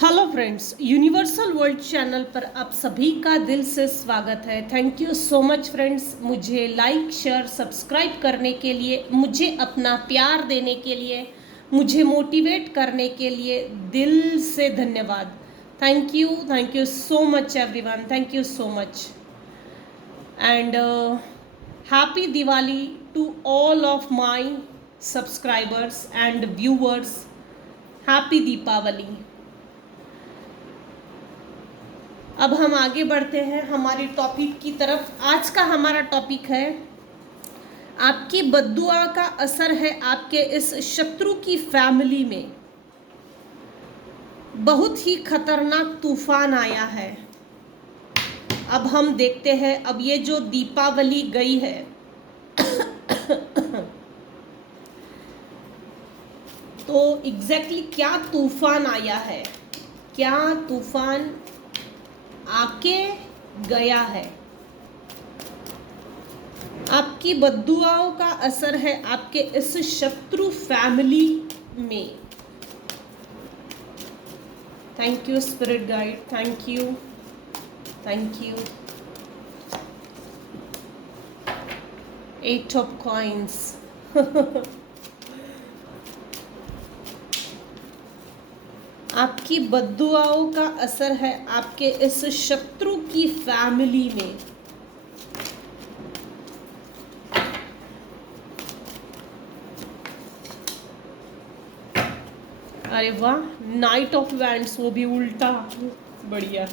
Hello friends, universal world channel पर आप सभी का दिल से स्वागत है। Thank you so much friends, मुझे लाइक शेयर सब्सक्राइब करने के लिए, मुझे अपना प्यार देने के लिए, मुझे मोटिवेट करने के लिए दिल से धन्यवाद। Thank you so much everyone, thank you so much and happy Diwali to all of my subscribers and viewers. Happy Deepawali. अब हम आगे बढ़ते हैं हमारी टॉपिक की तरफ। आज का हमारा टॉपिक है आपकी बद्दुआ का असर है आपके इस शत्रु की फैमिली में। बहुत ही खतरनाक तूफान आया है। अब हम देखते हैं, अब ये जो दीपावली गई है तो एग्जैक्टली क्या तूफान आया है, क्या तूफान आके गया है। आपकी बद्दुआओं का असर है आपके इस शत्रु फैमिली में। Thank you spirit guide, thank you. Eight of coins. आपकी बद्दुआओं का असर है आपके इस शत्रु की फैमिली में। अरे वाह, नाइट ऑफ वैंड्स, वो भी उल्टा, बढ़िया।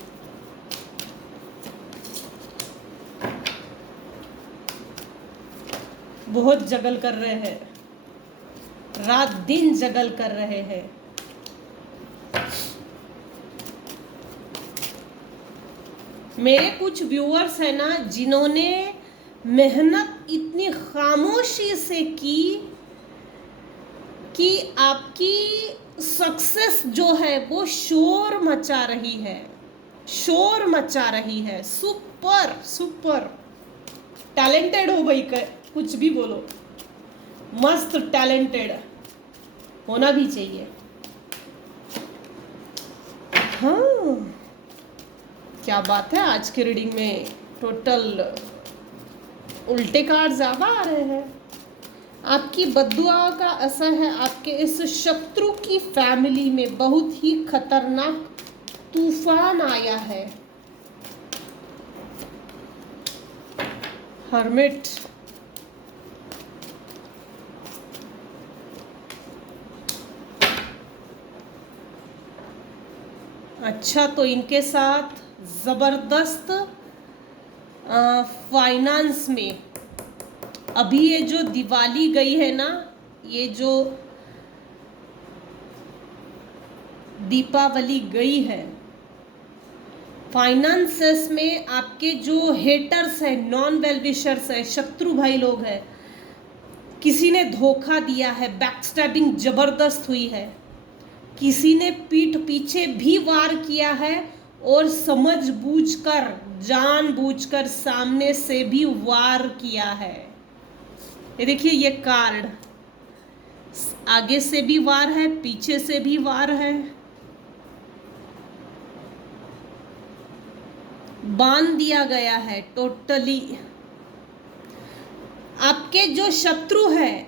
बहुत जगल कर रहे हैं, रात दिन जगल कर रहे हैं। मेरे कुछ व्यूअर्स हैं ना, जिन्होंने मेहनत इतनी खामोशी से की कि आपकी सक्सेस जो है वो शोर मचा रही है, शोर मचा रही है। सुपर सुपर टैलेंटेड हो भाई, कुछ भी बोलो, मस्त टैलेंटेड होना भी चाहिए। हाँ, क्या बात है, आज की रीडिंग में टोटल उल्टे कार्ड ज़्यादा आ रहे हैं। आपकी बद्दुआ का असर है आपके इस शत्रु की फैमिली में। बहुत ही खतरनाक तूफान आया है। हर्मिट, अच्छा, तो इनके साथ ज़बरदस्त फाइनेंस में अभी ये जो दिवाली गई है ना, ये जो दीपावली गई है, फाइनेंसेस में आपके जो हेटर्स है, नॉन वेलविशर्स है, शत्रु भाई लोग हैं, किसी ने धोखा दिया है, बैकस्टैबिंग जबरदस्त हुई है, किसी ने पीठ पीछे भी वार किया है और समझबूझकर, जानबूझकर सामने से भी वार किया है। ये देखिए, ये कार्ड आगे से भी वार है, पीछे से भी वार है, बांध दिया गया है टोटली। आपके जो शत्रु है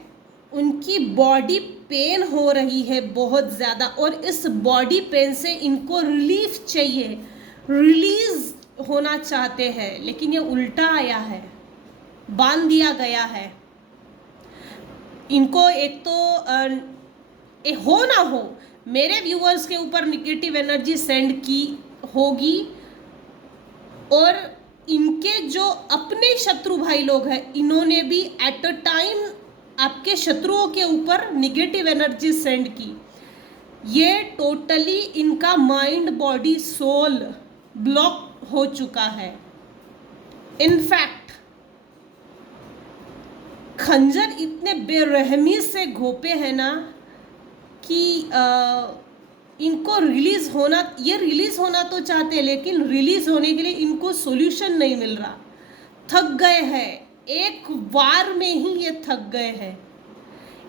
उनकी बॉडी पेन हो रही है बहुत ज़्यादा, और इस बॉडी पेन से इनको रिलीफ चाहिए, रिलीज होना चाहते हैं, लेकिन ये उल्टा आया है, बांध दिया गया है इनको। एक तो हो ना हो, मेरे व्यूअर्स के ऊपर निगेटिव एनर्जी सेंड की होगी, और इनके जो अपने शत्रु भाई लोग हैं, इन्होंने भी एट अ टाइम आपके शत्रुओं के ऊपर निगेटिव एनर्जी सेंड की। ये टोटली इनका माइंड बॉडी सोल ब्लॉक हो चुका है। इनफैक्ट खंजर इतने बेरहमी से घोपे हैं ना कि इनको रिलीज होना, ये रिलीज होना तो चाहते हैं, लेकिन रिलीज होने के लिए इनको सॉल्यूशन नहीं मिल रहा। थक गए हैं, एक वार में ही ये थक गए हैं।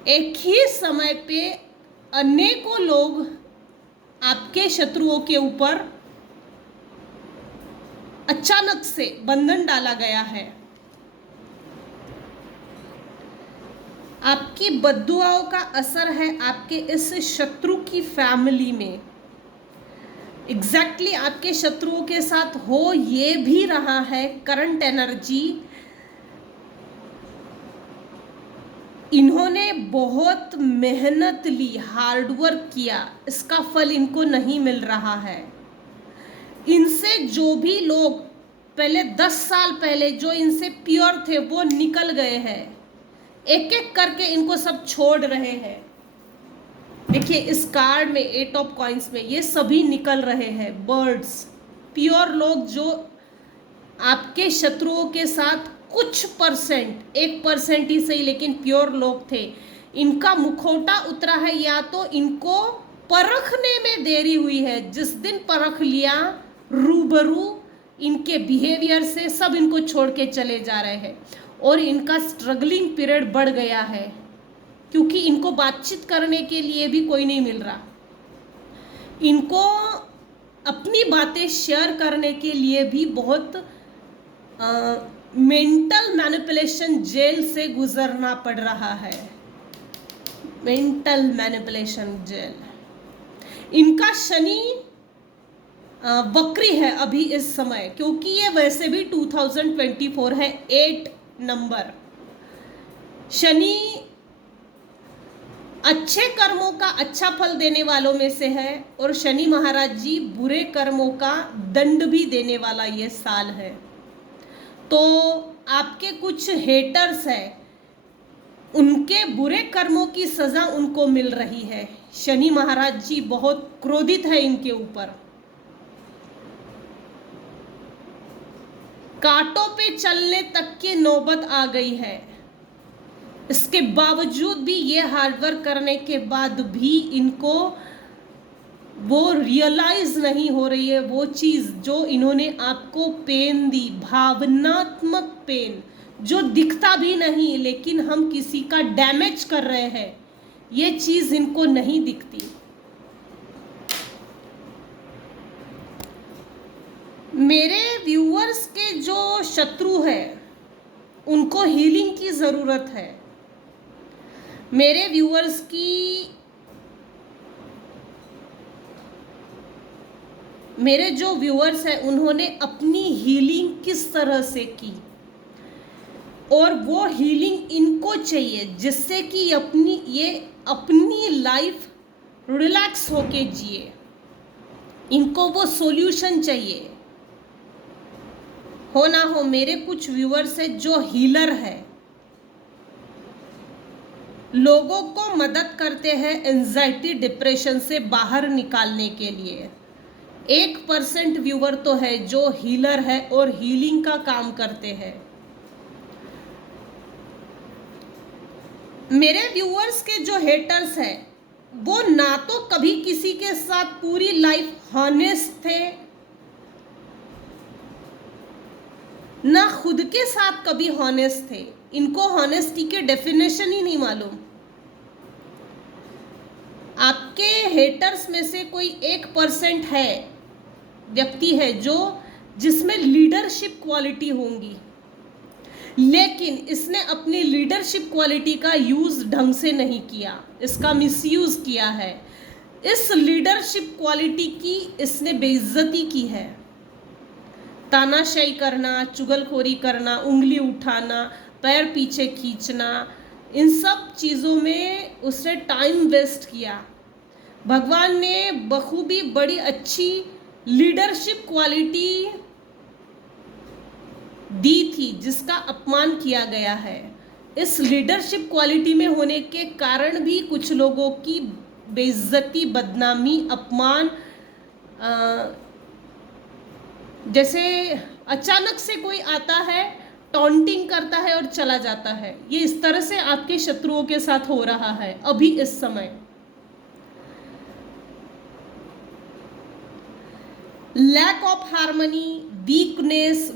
एक ही समय पे अनेकों लोग आपके शत्रुओं के ऊपर अचानक से बंधन डाला गया है। आपकी बद्दुआओं का असर है आपके इस शत्रु की फैमिली में। एग्जैक्टली आपके शत्रुओं के साथ हो ये भी रहा है करंट एनर्जी। इन्होंने बहुत मेहनत ली, हार्डवर्क किया, इसका फल इनको नहीं मिल रहा है। इनसे जो भी लोग पहले 10 साल पहले जो इनसे प्योर थे वो निकल गए हैं, एक एक करके इनको सब छोड़ रहे हैं। देखिए इस कार्ड में 8 ऑफ कॉइंस में ये सभी निकल रहे हैं। बर्ड्स, प्योर लोग जो आपके शत्रुओं के साथ कुछ परसेंट, 1% ही सही लेकिन प्योर लोग थे, इनका मुखौटा उतरा है या तो इनको परखने में देरी हुई है। जिस दिन परख लिया रूबरू इनके बिहेवियर से, सब इनको छोड़ के चले जा रहे हैं और इनका स्ट्रगलिंग पीरियड बढ़ गया है क्योंकि इनको बातचीत करने के लिए भी कोई नहीं मिल रहा। इनको अपनी बातें शेयर करने के लिए भी बहुत मेंटल मैनिपुलेशन जेल से गुजरना पड़ रहा है। Mental manipulation jail. इनका शनि वक्री है अभी इस समय, क्योंकि ये वैसे भी 2024 है, 8 नंबर। शनि अच्छे कर्मों का अच्छा फल देने वालों में से है और शनि महाराज जी बुरे कर्मों का दंड भी देने वाला ये साल है। तो आपके कुछ हेटर्स हैं, उनके बुरे कर्मों की सजा उनको मिल रही है। शनि महाराज जी बहुत क्रोधित है इनके ऊपर। कांटों पे चलने तक की नौबत आ गई है। इसके बावजूद भी, ये हार्डवर्क करने के बाद भी इनको वो रियलाइज नहीं हो रही है वो चीज जो इन्होंने आपको पेन दी, भावनात्मक पेन जो दिखता भी नहीं लेकिन हम किसी का डैमेज कर रहे हैं, ये चीज इनको नहीं दिखती। मेरे व्यूअर्स के जो शत्रु है उनको हीलिंग की जरूरत है। मेरे व्यूअर्स की, मेरे जो व्यूअर्स हैं उन्होंने अपनी हीलिंग किस तरह से की और वो हीलिंग इनको चाहिए जिससे कि अपनी लाइफ रिलैक्स होके जिए। इनको वो सॉल्यूशन चाहिए। हो ना हो, मेरे कुछ व्यूअर्स हैं जो हीलर है, लोगों को मदद करते हैं एंजाइटी डिप्रेशन से बाहर निकालने के लिए। 1% व्यूअर तो है जो हीलर है और हीलिंग का काम करते हैं। मेरे व्यूअर्स के जो हेटर्स हैं वो ना तो कभी किसी के साथ पूरी लाइफ हॉनेस्ट थे, ना खुद के साथ कभी हॉनेस्ट थे। इनको हॉनेस्टी के डेफिनेशन ही नहीं मालूम। आपके हेटर्स में से कोई 1% है, व्यक्ति है जो जिसमें लीडरशिप क्वालिटी होंगी, लेकिन इसने अपनी लीडरशिप क्वालिटी का यूज ढंग से नहीं किया, इसका मिसयूज किया है। इस लीडरशिप क्वालिटी की इसने बेइज्जती की है। तानाशाही करना, चुगलखोरी करना, उंगली उठाना, पैर पीछे खींचना, इन सब चीज़ों में उसने टाइम वेस्ट किया। भगवान ने बखूबी बड़ी अच्छी लीडरशिप क्वालिटी दी थी जिसका अपमान किया गया है। इस लीडरशिप क्वालिटी में होने के कारण भी कुछ लोगों की बेइज्जती, बदनामी, अपमान, जैसे अचानक से कोई आता है, टॉन्टिंग करता है और चला जाता है। ये इस तरह से आपके शत्रुओं के साथ हो रहा है अभी इस समय। Lack of harmony, weakness,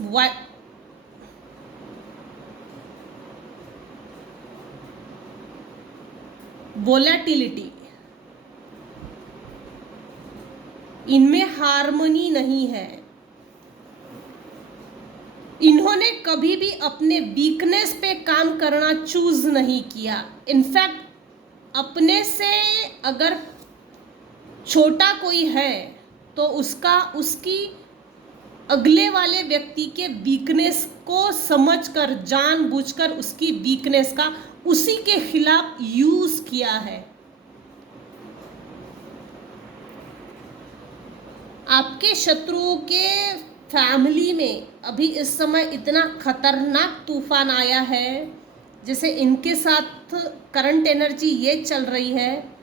volatility, इनमें हार्मनी नहीं है। इन्होंने कभी भी अपने वीकनेस पे काम करना चूज नहीं किया। इनफैक्ट अपने से अगर छोटा कोई है तो उसकी अगले वाले व्यक्ति के वीकनेस को समझकर, जानबूझकर उसकी वीकनेस का उसी के खिलाफ यूज किया है। आपके शत्रुओं के फैमिली में अभी इस समय इतना खतरनाक तूफान आया है, जैसे इनके साथ करंट एनर्जी ये चल रही है।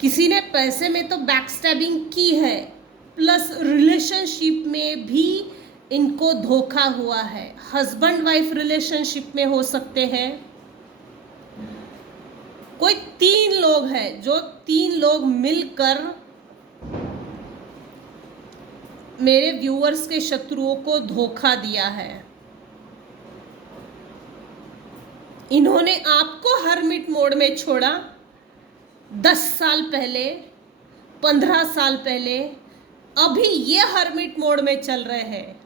किसी ने पैसे में तो बैकस्टैबिंग की है, प्लस रिलेशनशिप में भी इनको धोखा हुआ है। हस्बैंड वाइफ रिलेशनशिप में हो सकते हैं। कोई 3 लोग हैं, जो 3 लोग मिलकर मेरे व्यूअर्स के शत्रुओं को धोखा दिया है। इन्होंने आपको हर्मिट मोड में छोड़ा 10 साल पहले, 15 साल पहले। अभी ये हर्मिट मोड में चल रहे हैं।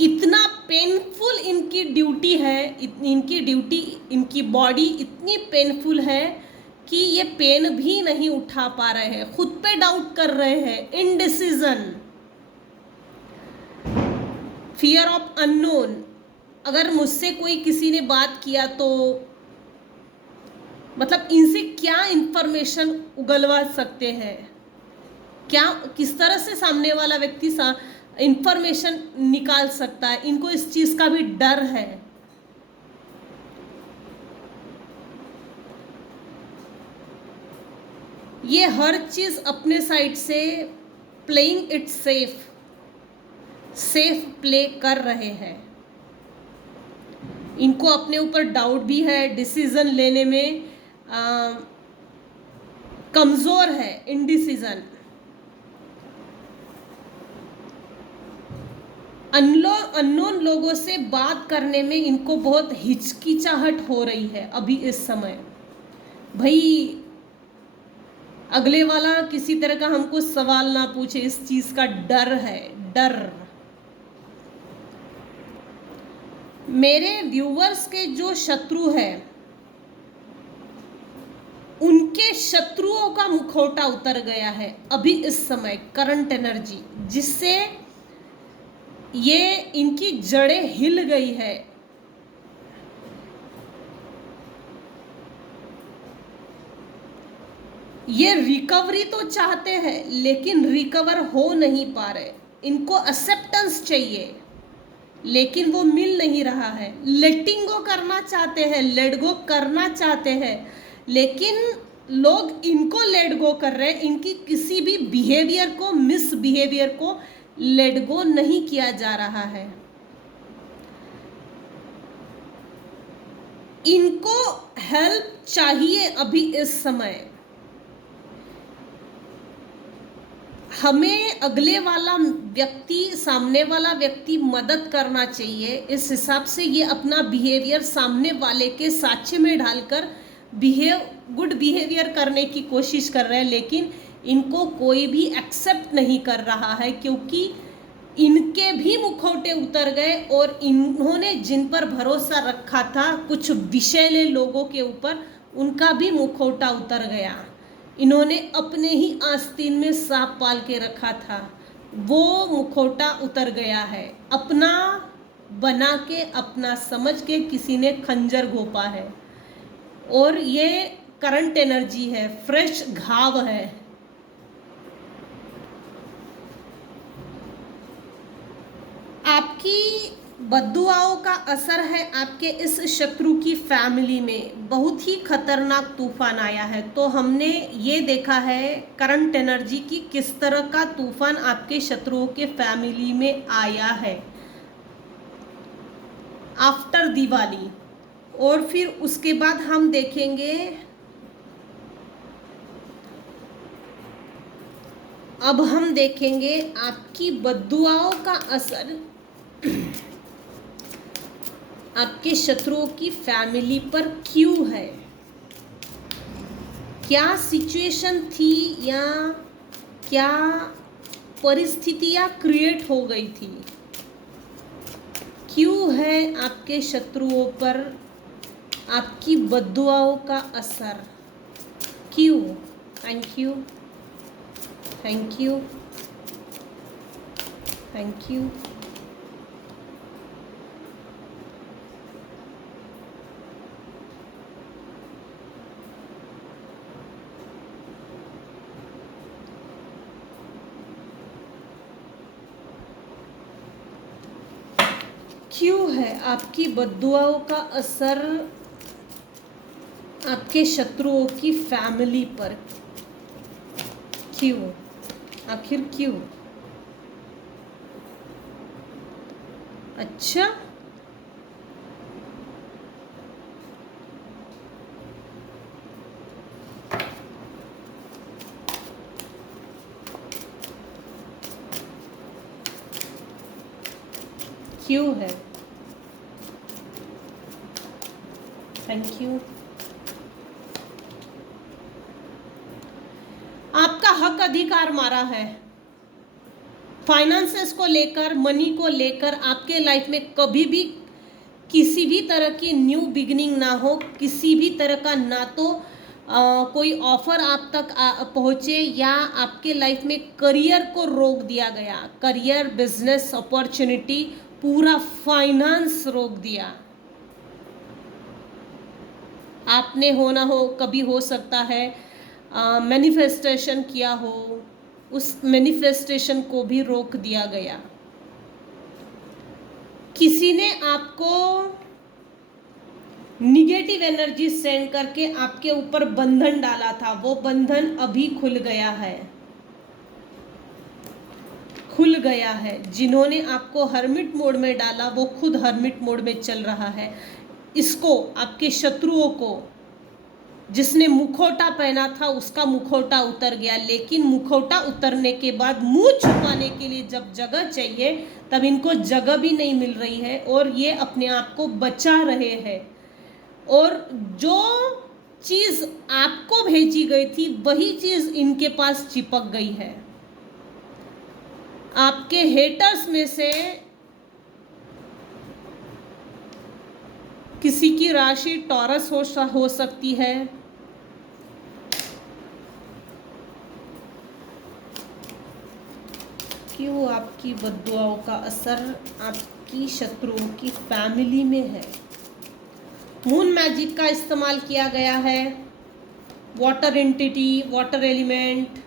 इतना पेनफुल इनकी ड्यूटी है, इनकी बॉडी इतनी पेनफुल है कि ये पेन भी नहीं उठा पा रहे हैं, खुद पे डाउट कर रहे हैं, इनडिसीजन, फियर ऑफ अननोन। अगर मुझसे कोई किसी ने बात किया तो मतलब इनसे क्या इंफॉर्मेशन उगलवा सकते हैं, क्या किस तरह से सामने वाला व्यक्ति इंफॉर्मेशन निकाल सकता है। इनको इस चीज का भी डर है। ये हर चीज अपने साइड से प्लेइंग इट सेफ प्ले कर रहे हैं। इनको अपने ऊपर डाउट भी है, डिसीजन लेने में कमजोर है, इनडिसीजन। अननोन लोगों से बात करने में इनको बहुत हिचकिचाहट हो रही है अभी इस समय। भाई अगले वाला किसी तरह का हमको सवाल ना पूछे, इस चीज का डर है, डर। मेरे व्यूवर्स के जो शत्रु है, उनके शत्रुओं का मुखौटा उतर गया है अभी इस समय, करंट एनर्जी, जिससे ये इनकी जड़ें हिल गई है। ये रिकवरी तो चाहते हैं लेकिन रिकवर हो नहीं पा रहे। इनको एक्सेप्टेंस चाहिए लेकिन वो मिल नहीं रहा है। लेटिंग गो करना चाहते हैं, लेट गो करना चाहते हैं, लेकिन लोग इनको लेट गो कर रहे हैं। इनकी किसी भी बिहेवियर को, मिसबिहेवियर को लेट गो नहीं किया जा रहा है। इनको हेल्प चाहिए अभी इस समय। हमें अगले वाला व्यक्ति, सामने वाला व्यक्ति मदद करना चाहिए। इस हिसाब से ये अपना बिहेवियर सामने वाले के साक्षी में ढालकर गुड बिहेवियर करने की कोशिश कर रहे हैं, लेकिन इनको कोई भी एक्सेप्ट नहीं कर रहा है, क्योंकि इनके भी मुखौटे उतर गए और इन्होंने जिन पर भरोसा रखा था कुछ विषैले लोगों के ऊपर, उनका भी मुखौटा उतर गया। इन्होंने अपने ही आस्तीन में सांप पाल के रखा था, वो मुखौटा उतर गया है। अपना बना के, अपना समझ के किसी ने खंजर घोंपा है, और ये करंट एनर्जी है, फ्रेश घाव है। आपकी बद्दुआओं का असर है आपके इस शत्रु की फैमिली में। बहुत ही खतरनाक तूफान आया है। तो हमने ये देखा है करंट एनर्जी की किस तरह का तूफान आपके शत्रुओं के फैमिली में आया है आफ्टर दिवाली। और फिर उसके बाद हम देखेंगे, अब हम देखेंगे आपकी बद्दुआओं का असर आपके शत्रुओं की फैमिली पर क्यों है। क्या सिचुएशन थी या क्या परिस्थितियां क्रिएट हो गई थी? क्यों है आपके शत्रुओं पर आपकी बद्दुआओं का असर? क्यों? Thank you, thank you, thank you. क्यों है आपकी बद्दुआओं का असर आपके शत्रुओं की फैमिली पर? क्यों? आखिर क्यों? अच्छा, क्यों है? Thank you. आपका हक अधिकार मारा है। फाइनेंसेस को लेकर, मनी को लेकर आपके लाइफ में कभी भी किसी भी तरह की न्यू बिगिनिंग ना हो, किसी भी तरह का ना तो कोई ऑफर आप तक पहुंचे या आपके लाइफ में करियर को रोक दिया गया। करियर, बिजनेस अपॉर्चुनिटी, पूरा फाइनेंस रोक दिया। आपने हो ना हो, कभी हो सकता है मैनिफेस्टेशन किया हो, उस मैनिफेस्टेशन को भी रोक दिया गया। किसी ने आपको निगेटिव एनर्जी सेंड करके आपके ऊपर बंधन डाला था, वो बंधन अभी खुल गया है, खुल गया है। जिन्होंने आपको हर्मिट मोड में डाला वो खुद हर्मिट मोड में चल रहा है। इसको, आपके शत्रुओं को, जिसने मुखौटा पहना था उसका मुखौटा उतर गया, लेकिन मुखौटा उतरने के बाद मुंह छुपाने के लिए जब जगह चाहिए तब इनको जगह भी नहीं मिल रही है और ये अपने आप को बचा रहे हैं। और जो चीज आपको भेजी गई थी वही चीज इनके पास चिपक गई है। आपके हेटर्स में से किसी की राशि टॉरस हो सकती है। क्यों आपकी बद्दुआओं का असर आपकी शत्रुओं की फैमिली में है? मून मैजिक का इस्तेमाल किया गया है। Water entity, water element,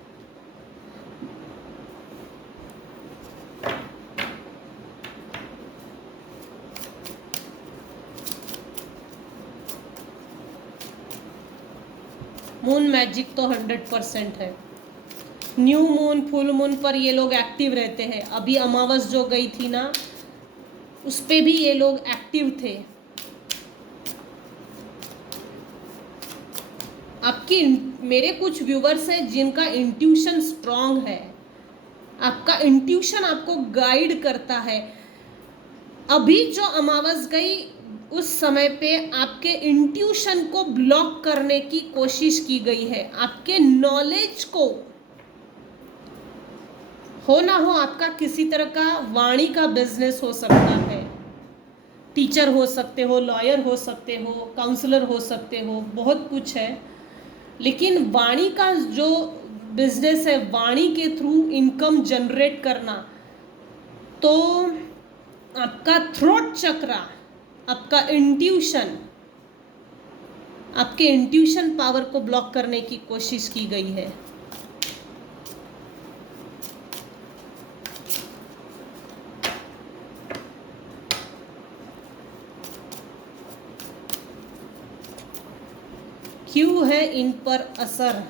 moon magic तो 100% है। न्यू मून, फुल मून पर ये लोग एक्टिव रहते हैं। अभी अमावस जो गई थी ना, उस पे भी ये लोग एक्टिव थे। आपकी, मेरे कुछ व्यूवर्स हैं जिनका इंट्यूशन स्ट्रांग है। आपका इंट्यूशन आपको गाइड करता है। अभी जो अमावस गई उस समय पे आपके इंट्यूशन को ब्लॉक करने की कोशिश की गई है। आपके नॉलेज को, हो ना हो आपका किसी तरह का वाणी का बिजनेस हो सकता है। टीचर हो सकते हो, लॉयर हो सकते हो, काउंसलर हो सकते हो, बहुत कुछ है। लेकिन वाणी का जो बिजनेस है, वाणी के थ्रू इनकम जनरेट करना, तो आपका थ्रोट चक्रा, आपका इंट्यूशन, आपके इंट्यूशन पावर को ब्लॉक करने की कोशिश की गई है। क्यों है इन पर असर?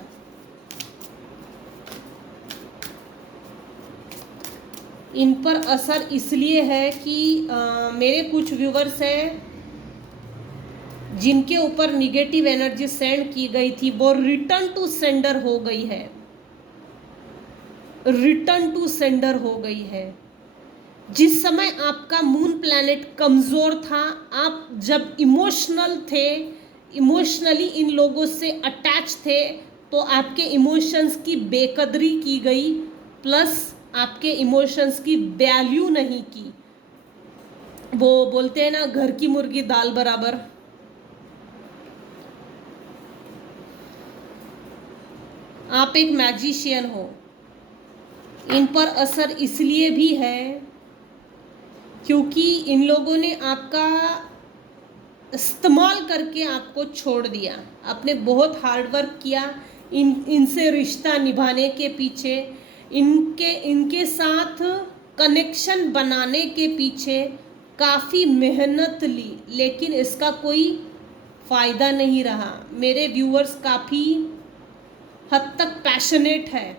इन पर असर इसलिए है कि मेरे कुछ व्यूवर्स हैं जिनके ऊपर निगेटिव एनर्जी सेंड की गई थी, वो रिटर्न टू सेंडर हो गई है। रिटर्न टू सेंडर हो गई है। जिस समय आपका मून प्लैनेट कमजोर था, आप जब इमोशनल थे, इमोशनली इन लोगों से अटैच थे, तो आपके इमोशंस की बेकदरी की गई, प्लस आपके इमोशंस की वैल्यू नहीं की। वो बोलते हैं ना, घर की मुर्गी दाल बराबर। आप एक मैजिशियन हो, इन पर असर इसलिए भी है क्योंकि इन लोगों ने आपका इस्तेमाल करके आपको छोड़ दिया। आपने बहुत हार्ड वर्क किया इनसे रिश्ता निभाने के पीछे, इनके साथ कनेक्शन बनाने के पीछे काफ़ी मेहनत ली, लेकिन इसका कोई फ़ायदा नहीं रहा। मेरे व्यूअर्स काफ़ी हद तक पैशनेट है,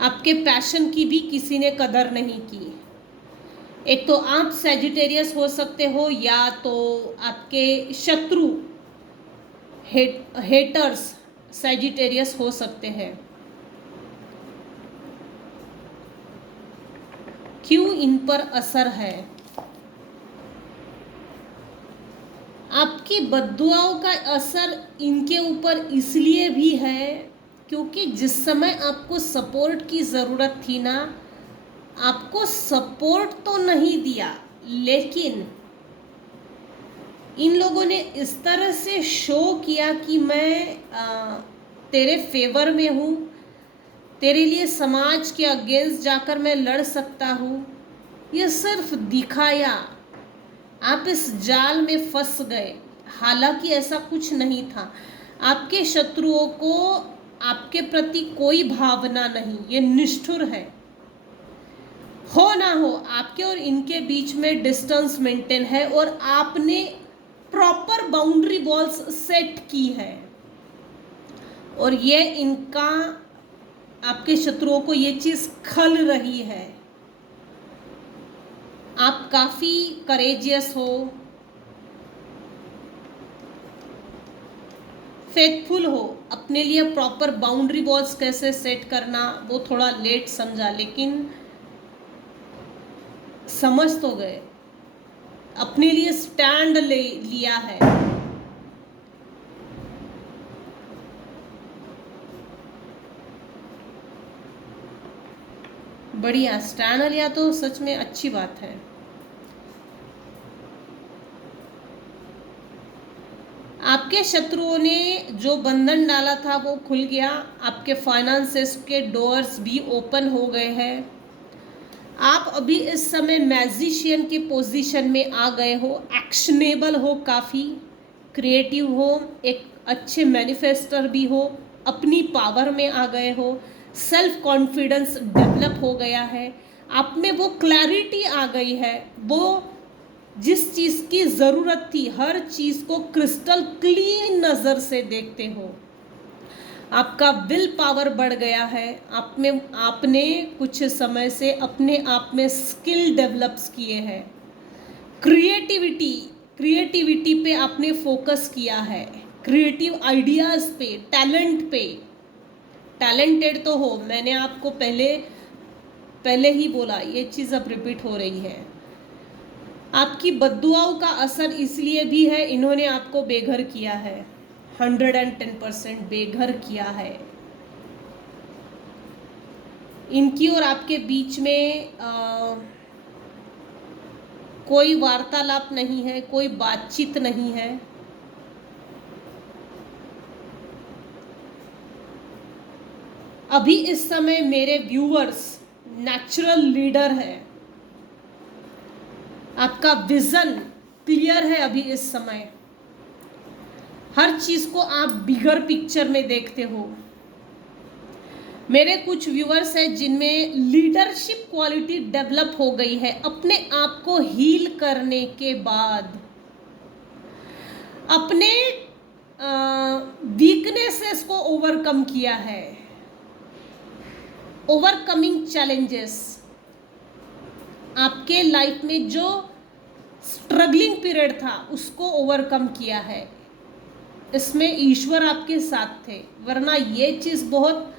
आपके पैशन की भी किसी ने कदर नहीं की। एक तो आप सैजिटेरियस हो सकते हो, या तो आपके शत्रु हेटर्स सैजिटेरियस हो सकते हैं। क्यों इन पर असर है? आपकी बद्दुआओं का असर इनके ऊपर इसलिए भी है क्योंकि जिस समय आपको सपोर्ट की ज़रूरत थी ना, आपको सपोर्ट तो नहीं दिया, लेकिन इन लोगों ने इस तरह से शो किया कि मैं तेरे फेवर में हूँ, तेरे लिए समाज के अगेंस्ट जाकर मैं लड़ सकता हूँ। ये सिर्फ दिखाया, आप इस जाल में फंस गए। हालांकि ऐसा कुछ नहीं था। आपके शत्रुओं को आपके प्रति कोई भावना नहीं, ये निष्ठुर है। हो ना हो, आपके और इनके बीच में डिस्टेंस मेंटेन है और आपने प्रॉपर बाउंड्री वॉल्स सेट की है, और ये इनका, आपके शत्रुओं को ये चीज खल रही है। आप काफी करेजियस हो, फेथफुल हो। अपने लिए प्रॉपर बाउंड्री वॉल्स कैसे सेट करना वो थोड़ा लेट समझा, लेकिन समझ तो गए। अपने लिए स्टैंड लिया है। बढ़िया स्टैंड लिया तो सच में अच्छी बात है। आपके शत्रुओं ने जो बंधन डाला था वो खुल गया। आपके फाइनेंसेस के डोर्स भी ओपन हो गए हैं। आप अभी इस समय मैजिशियन की पोजीशन में आ गए हो। एक्शनेबल हो, काफ़ी क्रिएटिव हो, एक अच्छे मैनिफेस्टर भी हो, अपनी पावर में आ गए हो, सेल्फ कॉन्फिडेंस डेवलप हो गया है, आप में वो क्लैरिटी आ गई है। वो जिस चीज़ की ज़रूरत थी, हर चीज़ को क्रिस्टल क्लीन नज़र से देखते हो। आपका विल पावर बढ़ गया है। आपने कुछ समय से अपने आप में स्किल डेवलप्स किए हैं। क्रिएटिविटी पे आपने फोकस किया है, क्रिएटिव आइडियाज़ पे, टैलेंट पे। टैलेंटेड तो हो, मैंने आपको पहले ही बोला, ये चीज़ अब रिपीट हो रही है। आपकी बद्दुआओं का असर इसलिए भी है, इन्होंने आपको बेघर किया है, 110% बेघर किया है। इनकी और आपके बीच में कोई वार्तालाप नहीं है, कोई बातचीत नहीं है। अभी इस समय मेरे व्यूअर्स नेचुरल लीडर है। आपका विजन क्लियर है अभी इस समय। हर चीज को आप बिगर पिक्चर में देखते हो। मेरे कुछ व्यूअर्स हैं जिनमें लीडरशिप क्वालिटी डेवलप हो गई है अपने आप को हील करने के बाद। अपने वीकनेसेस को ओवरकम किया है। ओवरकमिंग चैलेंजेस, आपके लाइफ में जो स्ट्रगलिंग पीरियड था उसको ओवरकम किया है। इसमें ईश्वर आपके साथ थे, वरना ये चीज़ बहुत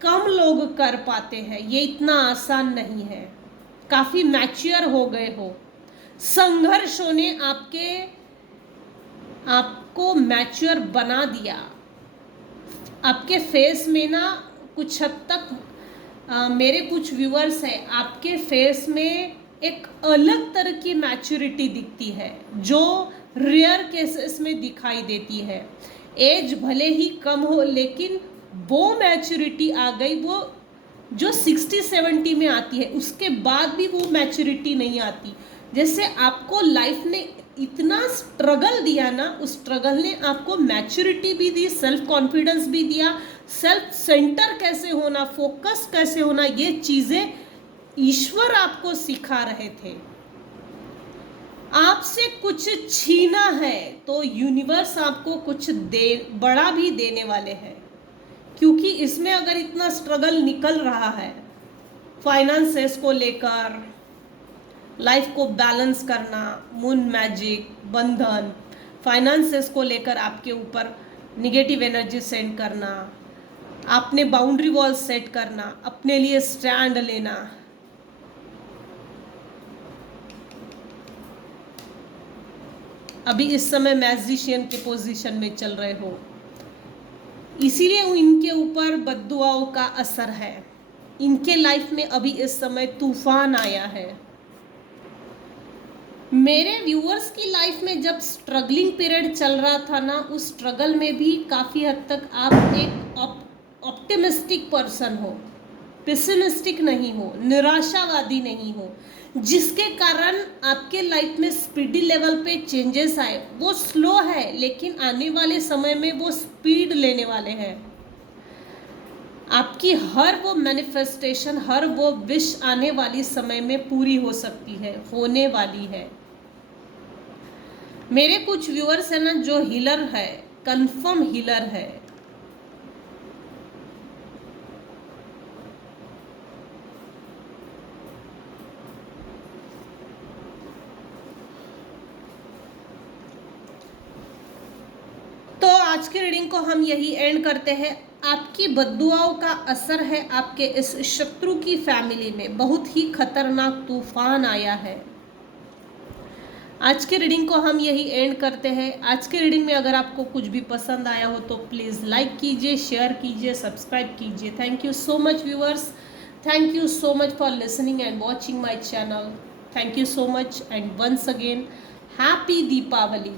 कम लोग कर पाते हैं। ये इतना आसान नहीं है। काफ़ी मैच्योर हो गए हो। संघर्षों ने आपको मैच्योर बना दिया। आपके फेस में ना कुछ हद तक मेरे कुछ व्यूअर्स हैं, आपके फेस में एक अलग तरह की मैच्योरिटी दिखती है जो रेयर केसेस में दिखाई देती है। एज भले ही कम हो लेकिन वो मैच्योरिटी आ गई, वो जो 60-70 में आती है उसके बाद भी वो मैच्योरिटी नहीं आती। जैसे आपको लाइफ ने इतना स्ट्रगल दिया ना, उस स्ट्रगल ने आपको मैच्योरिटी भी दी, सेल्फ कॉन्फिडेंस भी दिया, सेल्फ सेंटर कैसे होना, फोकस कैसे होना, ये चीजें ईश्वर आपको सिखा रहे थे। आपसे कुछ छीना है तो यूनिवर्स आपको कुछ बड़ा भी देने वाले हैं, क्योंकि इसमें अगर इतना स्ट्रगल निकल रहा है फाइनेंसेस को लेकर, लाइफ को बैलेंस करना, मून मैजिक, बंधन, फाइनेंसेस को लेकर आपके ऊपर निगेटिव एनर्जी सेंड करना, आपने बाउंड्री वॉल सेट करना, अपने लिए स्टैंड लेना, अभी इस समय मैजिशियन के पोजीशन में चल रहे हो, इसीलिए इनके ऊपर बद्दुआओं का असर है। इनके लाइफ में अभी इस समय तूफान आया है। मेरे व्यूअर्स की लाइफ में जब स्ट्रगलिंग पीरियड चल रहा था ना, उस स्ट्रगल में भी काफ़ी हद तक आप एक ऑप्टिमिस्टिक पर्सन हो, पेसिमिस्टिक नहीं हो, निराशावादी नहीं हो, जिसके कारण आपके लाइफ में स्पीडी लेवल पे चेंजेस आए। वो स्लो है लेकिन आने वाले समय में वो स्पीड लेने वाले हैं। आपकी हर वो मैनिफेस्टेशन, हर वो विश आने वाली समय में पूरी हो सकती है, होने वाली है। मेरे कुछ व्यूअर्स है ना जो हीलर है, कंफर्म हीलर है। तो आज की रीडिंग को हम यही एंड करते हैं। आपकी बद्दुआओं का असर है आपके इस शत्रु की फैमिली में, बहुत ही खतरनाक तूफान आया है। आज के रीडिंग को हम यही एंड करते हैं। आज के रीडिंग में अगर आपको कुछ भी पसंद आया हो तो प्लीज़ लाइक कीजिए, शेयर कीजिए, सब्सक्राइब कीजिए। Thank you so much viewers, thank you so much for listening and watching my channel. Thank you so much and once again happy Deepawali.